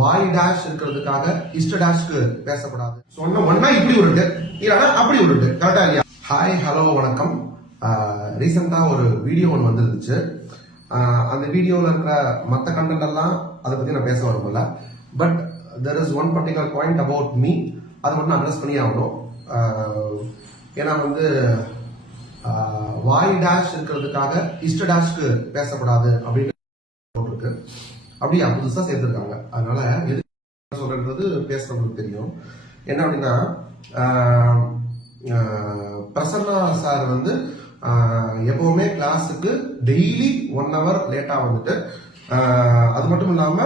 வாய் dash இருக்கிறதுக்காக இஷ்ட டேஷ்க்கு பேசக்கூடாது. சொன்ன ஒன்னா இப்படி உருட்டு இல்லைன்னா அப்படி உருட்டு. கரெக்டா இல்லையா? ஹாய், ஹலோ, வணக்கம். ரீசெண்டா ஒரு வீடியோ ஒன்று வந்துருந்துச்சு. அந்த வீடியோவில் இருக்கிற மற்ற கண்டென்ட் எல்லாம் அதை பத்தி நான் பேச வரும்ல. But there is one particular point about me, அதை மட்டும் நான் அட்ரஸ் பண்ணி ஆகணும். ஏன்னா வாய் டேஷ் இருக்கிறதுக்காக இஷ்ட டேஷ்க்கு பேசக்கூடாது அப்படின்னு போட்டிருக்கு. அப்படியா புதுசா சேர்த்திருக்காங்க. அதனால எது சொல்றது பேசுறவங்களுக்கு தெரியும். என்ன அப்படின்னா, பிரசன்னா சார் எப்பவுமே கிளாஸுக்கு டெய்லி 1 hour லேட்டா வந்துட்டு, அது மட்டும் இல்லாம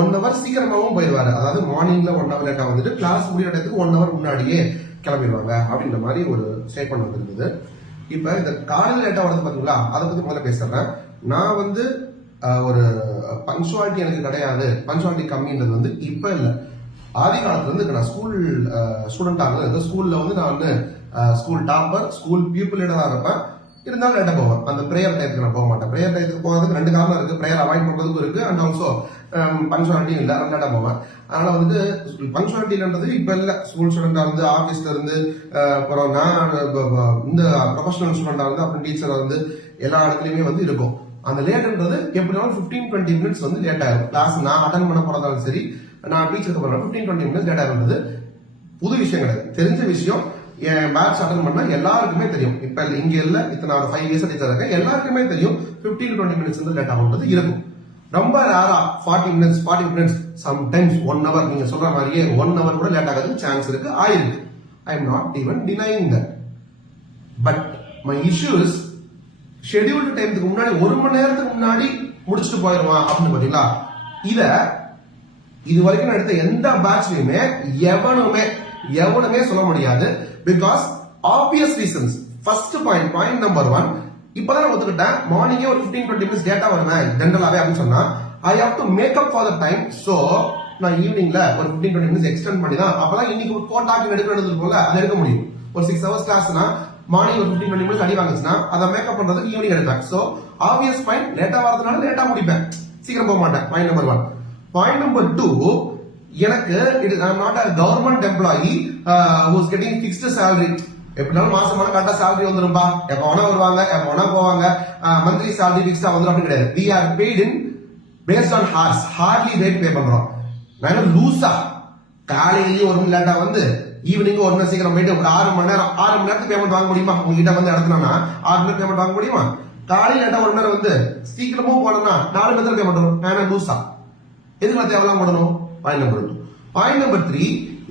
1 hour சீக்கிரமாவும் போயிடுவாரு. அதாவது மார்னிங்ல 1 hour லேட்டா வந்துட்டு கிளாஸ் முடிய இடத்துக்கு 1 hour முன்னாடியே கிளம்பிடுவாங்க அப்படின்ற மாதிரி ஒரு ஸ்டேட்மெண்ட் வந்துருக்குது. இப்ப இந்த காலையில் லேட்டா வருது பாத்தீங்களா, அதை பத்தி முதல்ல பேசுறேன். நான் ஒரு பங்க்சுவாலிட்டி எனக்கு கிடையாது, பங்க்சுவாலிட்டி கம்மின்றது இப்ப இல்ல, ஆதி காலத்துல இருந்து நான் ஸ்கூல் ஸ்டூடெண்டாக இருந்த ஸ்கூல்ல நான் ஸ்கூல் டாப்பர், ஸ்கூல் பியூப்பிள் தான் இருப்பேன். இருந்தாலும் லேட்டா போவேன். அந்த பிரேயர் டயத்துக்கு நான் போக மாட்டேன். பிரேயர் டயத்துக்கு போகிறதுக்கு 2 காரணம் இருக்கு. பிரேயர் அவாய்ட் பண்றதுக்கும் இருக்கு, அண்ட் ஆல்சோ பங்க்சுவாலிட்டியும் இல்லை, லேட்டா போவேன். அதனால பங்க்சுவாலிட்டின்றது இப்ப இல்ல. ஸ்கூல் ஸ்டூடெண்டா இருந்து, ஆபீஸ்ல இருந்து, அப்புறம் நான் இந்த ப்ரொஃபஷனல் ஸ்டூடெண்டா இருந்து, அப்புறம் டீச்சரா எல்லா இடத்துலயுமே இருக்கும். அந்த லேட்ன்றது எப்படினாலும் 15-20 minutes லேட் ஆகும். கிளாஸ் நான் அட்டன் பண்ண போறதாலும் சரி, நான் டீச்சருக்கு போறேன் 15-20 minutes லேட் ஆகுறது புது விஷயம் கிடையாது, தெரிஞ்ச விஷயம். என் பேட்ச் அட்டன் பண்ணா எல்லாருக்குமே தெரியும். இப்ப இங்க இல்ல, இத்தனை 5 years டீச்சர் இருக்கேன், எல்லாருக்குமே தெரியும் 15-20 minutes லேட் ஆகுன்றது இருக்கும். ரொம்ப ரேரா 40 minutes, சம்டைம்ஸ் 1 hour, நீங்க சொல்ற மாதிரியே 1 hour கூட லேட் ஆகிறதுக்கு சான்ஸ் இருக்கு, ஆயிருக்கு. I am not even denying that. But my issue is scheduled டைமுக்கு முன்னாடி 1 மணி நேரத்துக்கு முன்னாடி முடிச்சுட்டு போயிடுவான் அப்படின்னு பாத்தீங்களா. இது வரைக்கும் எடுத்த எந்த பேட்ச்லயுமே எவனுமே சொல்ல முடியாது. Because obvious reasons. First point number 1, இப்பதான் நான் ஒத்துக்கிட்டேன் மார்னிங்கே ஒரு 15-20 minutes டேட்டா வருவேன் ஜென்ரலாவே அப்படின்னு சொன்னா, I have to make up for the time. So நான் ஈவினிங்ல ஒரு 15-20 minutes எக்ஸ்டெண்ட் பண்ணி தான், அப்பதான் இன்னைக்கு ஒரு கோட்டாக்கு எடுக்கிறது போல அதை எடுக்க முடியும். ஒரு 6 hours கிளாஸ்னா மார்னிங் ஒரு 15-20 minutes அடி வாங்குச்சுன்னா அதை மேக்கப் பண்றதுக்கு ஈவினிங் எடுப்பேன். சோ ஆப்வியஸ் பாயிண்ட், லேட்டா வரதுனால லேட்டா முடிப்பேன், சீக்கிரம் போக மாட்டேன். Point number 1. பாயிண்ட் நம்பர் 2, எனக்கு I'm not a government employee who's getting fixed salary. எப்படினாலும் மாசமான கரெக்டா salary வந்துரும்பா, எப்ப வேணா வருவாங்க, எப்ப வேணா போவாங்க, மந்த்லி salary ஃபிக்ஸ்டா வந்துரும் அப்படி கிடையாது. We are paid in based on hours, hardly rate பே பண்றோம். நான் லூசா காலையிலேயே 1 மணி லேட்டா ஈவினிங் 1 மணி சீக்கிரம் போயிட்டு ஒரு 6 மணி நேரத்துக்கு பேமெண்ட் வாங்க முடியுமா? உங்ககிட்ட இடத்துனா 6 மணி பேமெண்ட் வாங்க முடியுமா? காலையில் லேட்டா 1 மணி நேரம் சீக்கிரமும் போனோம்னா 4 மணி நேரம் பேமெண்ட் வரும். நான் லூசா எதுக்கு நான் தேவையெல்லாம் போடணும்? Point number 2. பாயிண்ட் நம்பர் 3,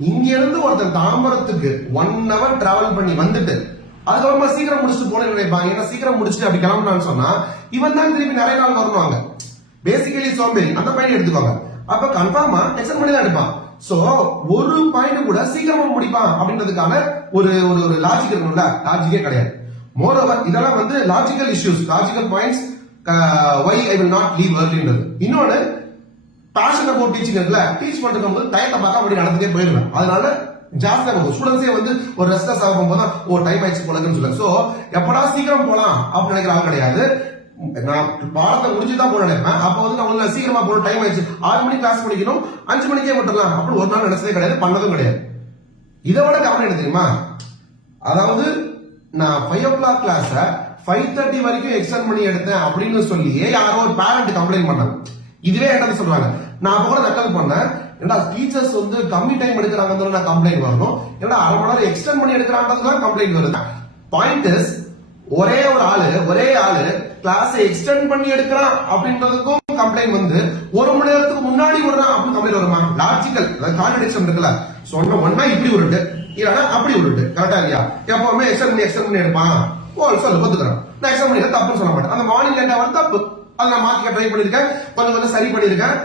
இங்க இருந்து ஒருத்தர் தாம்பரத்துக்கு 1 hour டிராவல் பண்ணி வந்துட்டு அதுக்கப்புறமா சீக்கிரம் முடிச்சுட்டு போன நினைப்பாங்க. ஏன்னா சீக்கிரம் முடிச்சுட்டு அப்படி கிளம்புனான்னு சொன்னா இவன் தான் திருப்பி நிறைய நாள் வரணுவாங்க. பேசிக்கலி சோம்பேறி அந்த பாயிண்ட் எடுத்துக்கோங்க. அப்ப கன்ஃபார்மா எக்ஸ்டெண்ட் பண்ணி தான் எடுப்பான். சோ ஒரு பாயிண்ட் கூட சீக்கிரமா முடிப்பான் அப்படின்றதுக்கான ஒரு ஒரு லாஜிக் இருக்கணும்ல, லாஜிக்கே கிடையாது. மோர் ஓவர் இதெல்லாம் logical issues, logical points. Why I will not leave earlyன்றது. இன்னொன்னு பேஷன் அபவுட் டீச்சிங் இருக்குல்ல, டீச் பண்றது டயத்தை பார்க்க அப்படி நடந்துட்டே போயிருவேன். அதனால ஜாஸ்தியா போகும். ஸ்டூடெண்ட்ஸே ஒரு ரெஸ்ட்லெஸ் ஆகும் போது ஓ டைம் ஆயிடுச்சு போலன்னு சொல்லுங்க. சோ எப்படா சீக்கிரம் போலாம் அப்படின்னு நினைக்கிற ஆள் கிடையாது. நான் பாடத்தை முடிச்சுதான் போட நினைப்பேன். அப்போ நான் சீக்கிரமா போட டைம் ஆயிடுச்சு, 6 மணிக்கு கிளாஸ் முடிக்கணும், 5 மணிக்கே விட்டுலாம் அப்படின்னு ஒரு நாள் நினைச்சதே கிடையாது, பண்ணதும் கிடையாது. இதை விட கவனம் என்ன தெரியுமா? அதாவது நான் 5 o'clock கிளாஸ 5:30 வரைக்கும் எக்ஸ்டெண்ட் பண்ணி எடுத்தேன் அப்படின்னு சொல்லியே யாரோ ஒரு பேரண்ட் கம்ப்ளைண்ட் பண்ணாங்க. இதுவே என்ன சொல்றாங்க, நான் கூட நக்கல் பண்ணேன், ஏன்னா டீச்சர்ஸ் கம்மி டைம் எடுக்கிறாங்க கம்ப்ளைண்ட் வரணும், ஏன்னா 1/2 மணி நேரம் எக்ஸ்டெண்ட் பண்ணி எடுக்கிறாங்க கம்ப்ளைண்ட் வருது. பாயிண்ட் இஸ், ஒரே ஆளு கிளாஸ் எக்ஸ்டெண்ட் பண்ணி எடுக்கிறான் அப்படின்றதுக்கும் கம்ப்ளைண்ட் 1 மணி நேரத்துக்கு முன்னாடி விடுறான் அப்படின்னு கம்ப்ளைண்ட் வருமா? லாஜிக்கல் கான்ட்ரடிக்ஷன் இருக்குல்ல. சொன்ன ஒன்னா இப்படி உருட்டு இல்லைன்னா அப்படி உருட்டு. கரெக்டா இல்லையா? எப்பவுமே எக்ஸ்டெண்ட் பண்ணி எடுப்பான். சொல்லு ஒத்துக்கிறேன், நான் எக்ஸ்டெண்ட் பண்ணி தப்புன்னு சொல்ல மாட்டேன். அந்த மார்னிங் லேட்டா தப்பு, அதை நான் மாத்திக்க ட்ரை பண்ணிருக்கேன், கொஞ்சம் சரி பண்ணிருக்கேன்.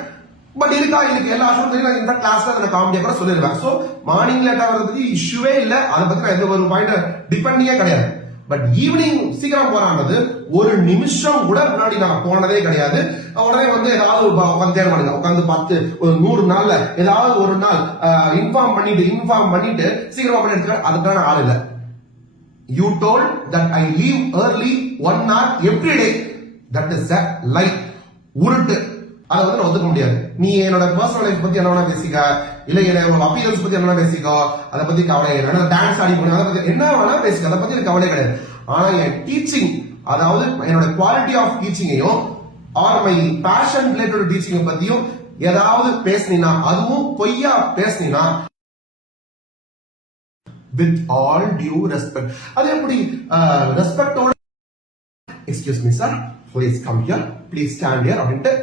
பட் இருக்கு எல்லா வருஷம் இந்த கிளாஸ்ல நான் காமெடியா கூட சொல்லிருவேன். சோ மார்னிங் லேட்டா வரதுக்கு இஷ்யூவே இல்ல, அதை பத்தி நான் எந்த ஒரு பாயிண்ட் டிபெண்டிங்கே கிடையாது. பட் ஈவினிங் சீக்கிரம் போறானது 1 நிமிஷம் கூட முன்னாடி நான் போனதே கிடையாது. உடனே ஏதாவது உட்காந்து தேட மாட்டேங்க, உட்காந்து பார்த்து ஒரு 100 நாள்ல ஏதாவது ஒரு நாள் இன்ஃபார்ம் பண்ணிட்டு சீக்கிரமா பண்ணி எடுத்துக்க, அதுக்கான ஆள் இல்ல. You told that I leave early 1 hour every day. That is a lie. உருட்டு. அதை நான் ஒத்துக்க முடியாது. நீ என்னோட பர்சனல் லைஃப் பத்தி என்ன வேணா பேசிக்க, இல்ல என்னோட அப்பியரன்ஸ் பத்தி என்ன வேணா பேசிக்கோ, அதை பத்தி கவலை இல்லை. டான்ஸ் ஆடி போன அதை பத்தி என்ன வேணா பேசிக்க, அதை பத்தி எனக்கு கவலை கிடையாது. ஆனா என் டீச்சிங், அதாவது என்னோட குவாலிட்டி ஆஃப் டீச்சிங்கையும் or my passion related teaching பத்தியும் ஏதாவது பேசினா, அதுவும் பொய்யா பேசினா, வித் ஆல் டியூ ரெஸ்பெக்ட், அது எப்படி ரெஸ்பெக்டோட excuse me sir, please come here, please stand here அப்படின்ட்டு